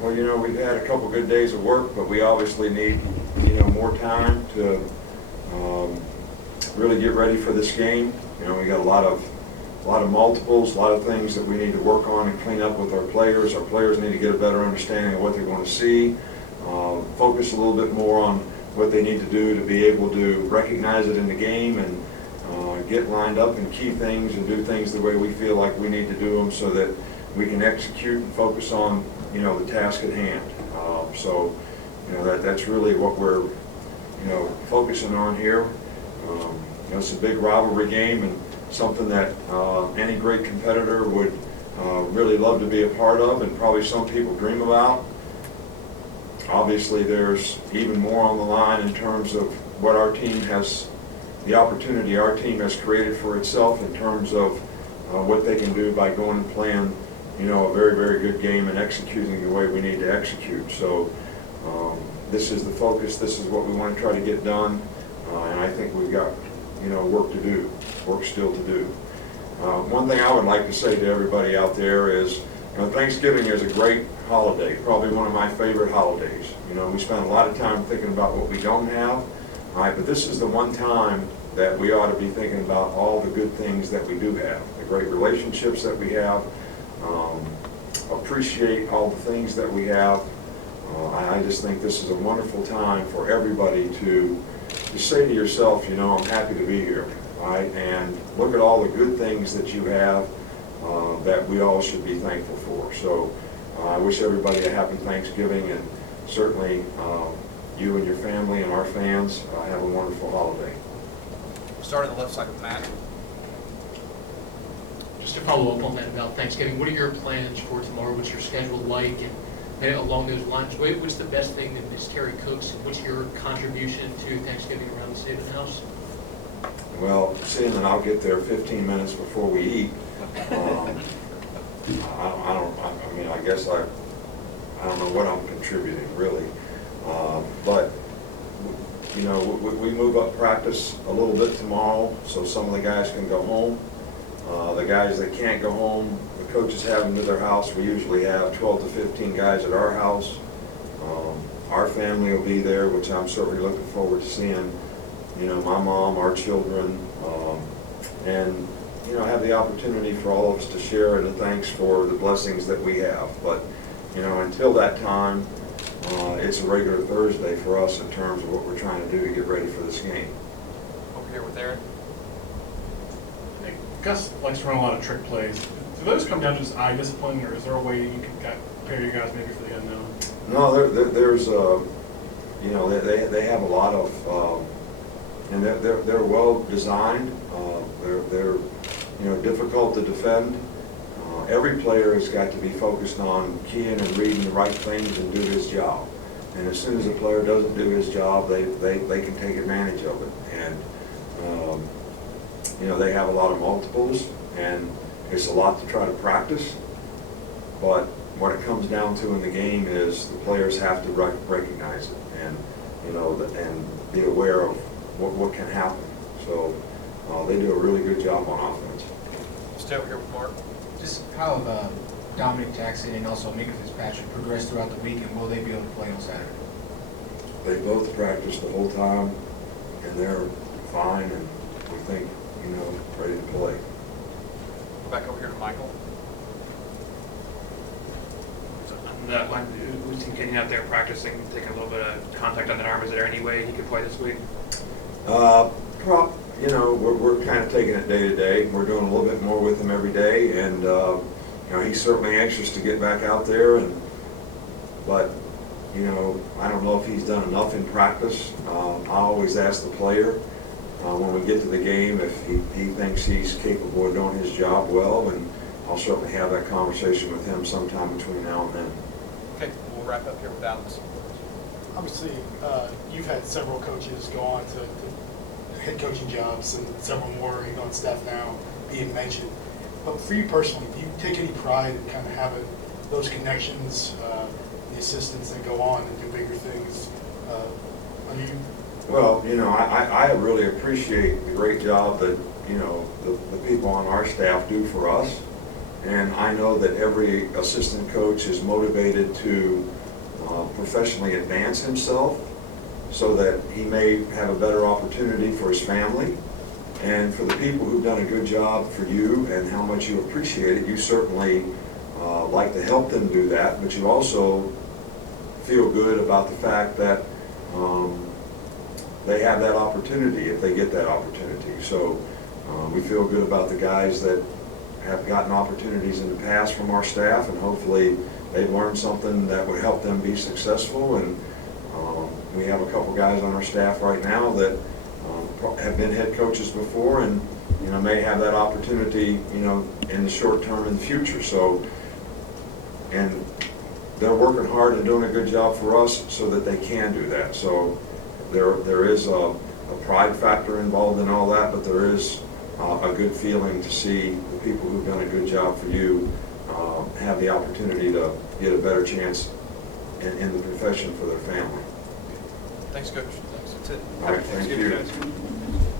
Well, we've had a couple good days of work, but we obviously need, more time to really get ready for this game. We got a lot of multiples, a lot of things that we need to work on and clean up with our players. Our players need to get a better understanding of what they're going to see, focus a little bit more on what they need to do to be able to recognize it in the game and get lined up and key things and do things the way we feel like we need to do them so that we can execute and focus on, the task at hand. That's really what we're, focusing on here. It's a big rivalry game and something that any great competitor would really love to be a part of and probably some people dream about. Obviously, there's even more on the line in terms of what our team has, the opportunity our team has created for itself in terms of what they can do by going and playing, a very, very good game and executing the way we need to execute. So this is the focus. This is what we want to try to get done, and I think we've got, work to do, work still to do. One thing I would like to say to everybody out there is, Thanksgiving is a great holiday, probably one of my favorite holidays. We spend a lot of time thinking about what we don't have, all right, but this is the one time that we ought to be thinking about all the good things that we do have, the great relationships that we have, appreciate all the things that we have. I just think this is a wonderful time for everybody to just say to yourself, I'm happy to be here, all right, and look at all the good things that you have that we all should be thankful for. So I wish everybody a happy Thanksgiving, and certainly you and your family and our fans have a wonderful holiday. Start on the left side with Matt. Just to follow up on that about Thanksgiving, what are your plans for tomorrow? What's your schedule like? And along those lines, what's the best thing that Ms. Terry cooks? And what's your contribution to Thanksgiving around the Saban house? Well, seeing that I'll get there 15 minutes before we eat, I guess I don't know what I'm contributing really, but we move up practice a little bit tomorrow, so some of the guys can go home. The guys that can't go home, the coaches have them to their house. We usually have 12 to 15 guys at our house. Our family will be there, which I'm certainly looking forward to seeing. My mom, our children, and have the opportunity for all of us to share in the thanks for the blessings that we have. But until that time, it's a regular Thursday for us in terms of what we're trying to do to get ready for this game. Over here with Aaron. Hey, Gus likes to run a lot of trick plays. Do those come down to just eye discipline, or is there a way you can prepare you guys maybe for the unknown? No, there's they have a lot of, and they're well designed. They're difficult to defend. Every player has got to be focused on keying and reading the right things and do his job. And as soon as a player doesn't do his job, they can take advantage of it. And they have a lot of multiples, and it's a lot to try to practice. But what it comes down to in the game is the players have to recognize it and and be aware of what can happen. So they do a really good job on offense. Stay over here with Mark. Just how have Dominic Jackson and also Mika Fitzpatrick progressed throughout the week, and will they be able to play on Saturday? They both practice the whole time, and they're fine, and we think, ready to play. Go back over here to Michael. On that line, we've seen Kenyon out there practicing, taking a little bit of contact on that arm. Is there any way he could play this week? We're kind of taking it day to day. We're doing a little bit more with him every day, and he's certainly anxious to get back out there. But I don't know if he's done enough in practice. I always ask the player when we get to the game if he thinks he's capable of doing his job well, and I'll certainly have that conversation with him sometime between now and then. Okay, we'll wrap up here with Alex. Obviously, you've had several coaches go on to head coaching jobs, and several more on staff now being mentioned. But for you personally, do you take any pride in kind of having those connections, the assistants that go on and do bigger things under you? Well, I really appreciate the great job that, the people on our staff do for us. And I know that every assistant coach is motivated to professionally advance himself so that he may have a better opportunity for his family. And for the people who've done a good job for you and how much you appreciate it, you certainly like to help them do that, but you also feel good about the fact that they have that opportunity if they get that opportunity. So we feel good about the guys that have gotten opportunities in the past from our staff, and hopefully they've learned something that would help them be successful. And we have a couple guys on our staff right now that have been head coaches before, and may have that opportunity in the short term in the future. So, and they're working hard and doing a good job for us so that they can do that. So there is a pride factor involved in all that, but there is a good feeling to see the people who've done a good job for you have the opportunity to get a better chance in the profession for their family. Thanks, Coach. Thanks. That's it. All right, Happy thank Thanksgiving, you. guys.